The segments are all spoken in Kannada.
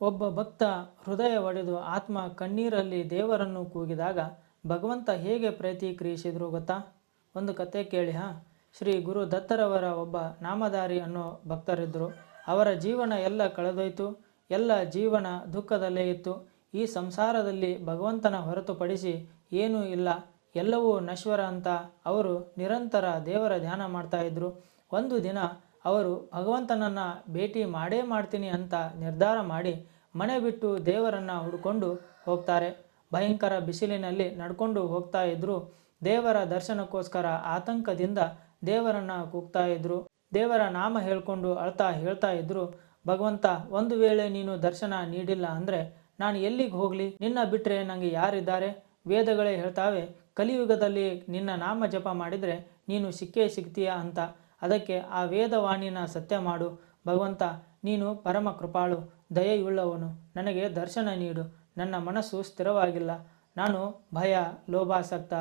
ಒಬ್ಬ ಭಕ್ತ ಹೃದಯ ಒಡೆದು ಆತ್ಮ ಕಣ್ಣೀರಲ್ಲಿ ದೇವರನ್ನು ಕೂಗಿದಾಗ ಭಗವಂತ ಹೇಗೆ ಪ್ರತಿಕ್ರಿಯಿಸಿದ್ರು ಗೊತ್ತಾ? ಒಂದು ಕತೆ ಕೇಳಿ ಶ್ರೀ ಗುರು ದತ್ತರವರ ಒಬ್ಬ ನಾಮಧಾರಿ ಅನ್ನೋ ಭಕ್ತರಿದ್ದರು. ಅವರ ಜೀವನ ಎಲ್ಲ ಕಳೆದೋಯ್ತು. ಎಲ್ಲ ಜೀವನ ದುಃಖದಲ್ಲೇ ಇತ್ತು. ಈ ಸಂಸಾರದಲ್ಲಿ ಭಗವಂತನ ಹೊರತುಪಡಿಸಿ ಏನೂ ಇಲ್ಲ, ಎಲ್ಲವೂ ನಶ್ವರ ಅಂತ ಅವರು ನಿರಂತರ ದೇವರ ಧ್ಯಾನ ಮಾಡ್ತಾ ಇದ್ರು. ಒಂದು ದಿನ ಅವರು ಭಗವಂತನನ್ನು ಭೇಟಿ ಮಾಡೇ ಮಾಡ್ತೀನಿ ಅಂತ ನಿರ್ಧಾರ ಮಾಡಿ ಮನೆ ಬಿಟ್ಟು ದೇವರನ್ನು ಹುಡ್ಕೊಂಡು ಹೋಗ್ತಾರೆ. ಭಯಂಕರ ಬಿಸಿಲಿನಲ್ಲಿ ನಡ್ಕೊಂಡು ಹೋಗ್ತಾ ಇದ್ರು. ದೇವರ ದರ್ಶನಕ್ಕೋಸ್ಕರ ಆತಂಕದಿಂದ ದೇವರನ್ನು ಕೂಗ್ತಾ ಇದ್ರು. ದೇವರ ನಾಮ ಹೇಳ್ಕೊಂಡು ಅಳ್ತಾ ಹೇಳ್ತಾ ಇದ್ರು, ಭಗವಂತ, ಒಂದು ವೇಳೆ ನೀನು ದರ್ಶನ ನೀಡಿಲ್ಲ ಅಂದರೆ ನಾನು ಎಲ್ಲಿಗೆ ಹೋಗಲಿ? ನಿನ್ನ ಬಿಟ್ಟರೆ ನನಗೆ ಯಾರಿದ್ದಾರೆ? ವೇದಗಳೇ ಹೇಳ್ತಾವೆ, ಕಲಿಯುಗದಲ್ಲಿ ನಿನ್ನ ನಾಮ ಜಪ ಮಾಡಿದರೆ ನೀನು ಸಿಕ್ಕೇ ಸಿಗ್ತೀಯಾ ಅಂತ. ಅದಕ್ಕೆ ಆ ವೇದವಾಣಿನ ಸತ್ಯ ಮಾಡು ಭಗವಂತ. ನೀನು ಪರಮ ಕೃಪಾಳು, ದಯೆಯುಳ್ಳವನು. ನನಗೆ ದರ್ಶನ ನೀಡು. ನನ್ನ ಮನಸ್ಸು ಸ್ಥಿರವಾಗಿಲ್ಲ. ನಾನು ಭಯ, ಲೋಭಾಸಕ್ತ,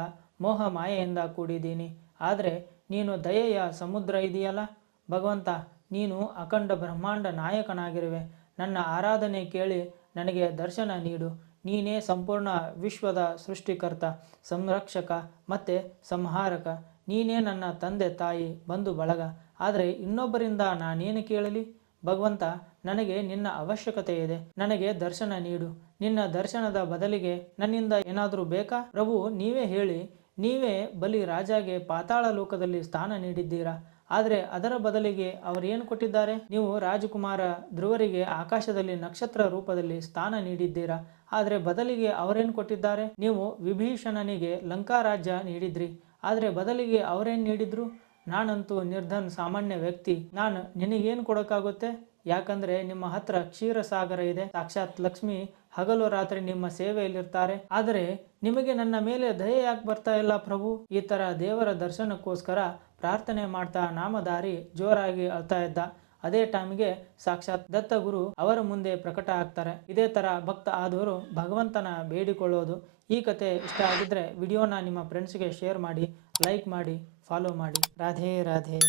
ಮೋಹ ಮಾಯೆಯಿಂದ ಕೂಡಿದ್ದೀನಿ. ಆದರೆ ನೀನು ದಯೆಯ ಸಮುದ್ರ ಇದೆಯಲ್ಲ ಭಗವಂತ, ನೀನು ಅಖಂಡ ಬ್ರಹ್ಮಾಂಡ ನಾಯಕನಾಗಿರುವೆ. ನನ್ನ ಆರಾಧನೆ ಕೇಳಿ ನನಗೆ ದರ್ಶನ ನೀಡು. ನೀನೇ ಸಂಪೂರ್ಣ ವಿಶ್ವದ ಸೃಷ್ಟಿಕರ್ತ, ಸಂರಕ್ಷಕ ಮತ್ತು ಸಂಹಾರಕ. ನೀನೇ ನನ್ನ ತಂದೆ ತಾಯಿ ಬಂಧು ಬಳಗ. ಆದರೆ ಇನ್ನೊಬ್ಬರಿಂದ ನಾನೇನು ಕೇಳಲಿ? ಭಗವಂತ, ನನಗೆ ನಿನ್ನ ಅವಶ್ಯಕತೆ ಇದೆ. ನನಗೆ ದರ್ಶನ ನೀಡು. ನಿನ್ನ ದರ್ಶನದ ಬದಲಿಗೆ ನನ್ನಿಂದ ಏನಾದರೂ ಬೇಕಾ? ಪ್ರಭು, ನೀವೇ ಹೇಳಿ. ನೀವೇ ಬಲಿ ರಾಜಾಗೆ ಪಾತಾಳ ಲೋಕದಲ್ಲಿ ಸ್ಥಾನ ನೀಡಿದ್ದೀರಾ. ಆದರೆ ಅದರ ಬದಲಿಗೆ ಅವರೇನು ಕೊಟ್ಟಿದ್ದಾರೆ? ನೀವು ರಾಜಕುಮಾರ ಧ್ರುವರಿಗೆ ಆಕಾಶದಲ್ಲಿ ನಕ್ಷತ್ರ ರೂಪದಲ್ಲಿ ಸ್ಥಾನ ನೀಡಿದ್ದೀರಾ. ಆದರೆ ಬದಲಿಗೆ ಅವರೇನು ಕೊಟ್ಟಿದ್ದಾರೆ? ನೀವು ವಿಭೀಷಣನಿಗೆ ಲಂಕಾ ರಾಜ್ಯ ನೀಡಿದ್ರಿ. ಆದರೆ ಬದಲಿಗೆ ಅವರೇನು ನೀಡಿದ್ರು? ನಾನಂತೂ ನಿರ್ಧನ್ ಸಾಮಾನ್ಯ ವ್ಯಕ್ತಿ. ನಾನು ನಿನಗೇನು ಕೊಡೋಕ್ಕಾಗುತ್ತೆ? ಯಾಕಂದರೆ ನಿಮ್ಮ ಹತ್ರ ಕ್ಷೀರಸಾಗರ ಇದೆ. ಸಾಕ್ಷಾತ್ ಲಕ್ಷ್ಮಿ ಹಗಲು ರಾತ್ರಿ ನಿಮ್ಮ ಸೇವೆಯಲ್ಲಿರ್ತಾರೆ. ಆದರೆ ನಿಮಗೆ ನನ್ನ ಮೇಲೆ ದಯೆ ಯಾಕೆ ಬರ್ತಾ ಇಲ್ಲ ಪ್ರಭು? ಈ ಥರ ದೇವರ ದರ್ಶನಕ್ಕೋಸ್ಕರ ಪ್ರಾರ್ಥನೆ ಮಾಡ್ತಾ ನಾಮಧಾರಿ ಜೋರಾಗಿ ಅಳ್ತಾ ಇದ್ದ. ಅದೇ ಟೈಮ್ಗೆ ಸಾಕ್ಷಾತ್ ದತ್ತಗುರು ಅವರ ಮುಂದೆ ಪ್ರಕಟ ಆಗ್ತಾರೆ. ಇದೇ ಥರ ಭಕ್ತ ಆದವರು ಭಗವಂತನ ಬೇಡಿಕೊಳ್ಳೋದು. ಈ ಕತೆ ಇಷ್ಟ ಆಗಿದ್ರೆ ವಿಡಿಯೋನ ನಿಮ್ಮ ಫ್ರೆಂಡ್ಸ್ಗೆ ಶೇರ್ ಮಾಡಿ, ಲೈಕ್ ಮಾಡಿ, ಫಾಲೋ ಮಾಡಿ. ರಾಧೇ ರಾಧೇ.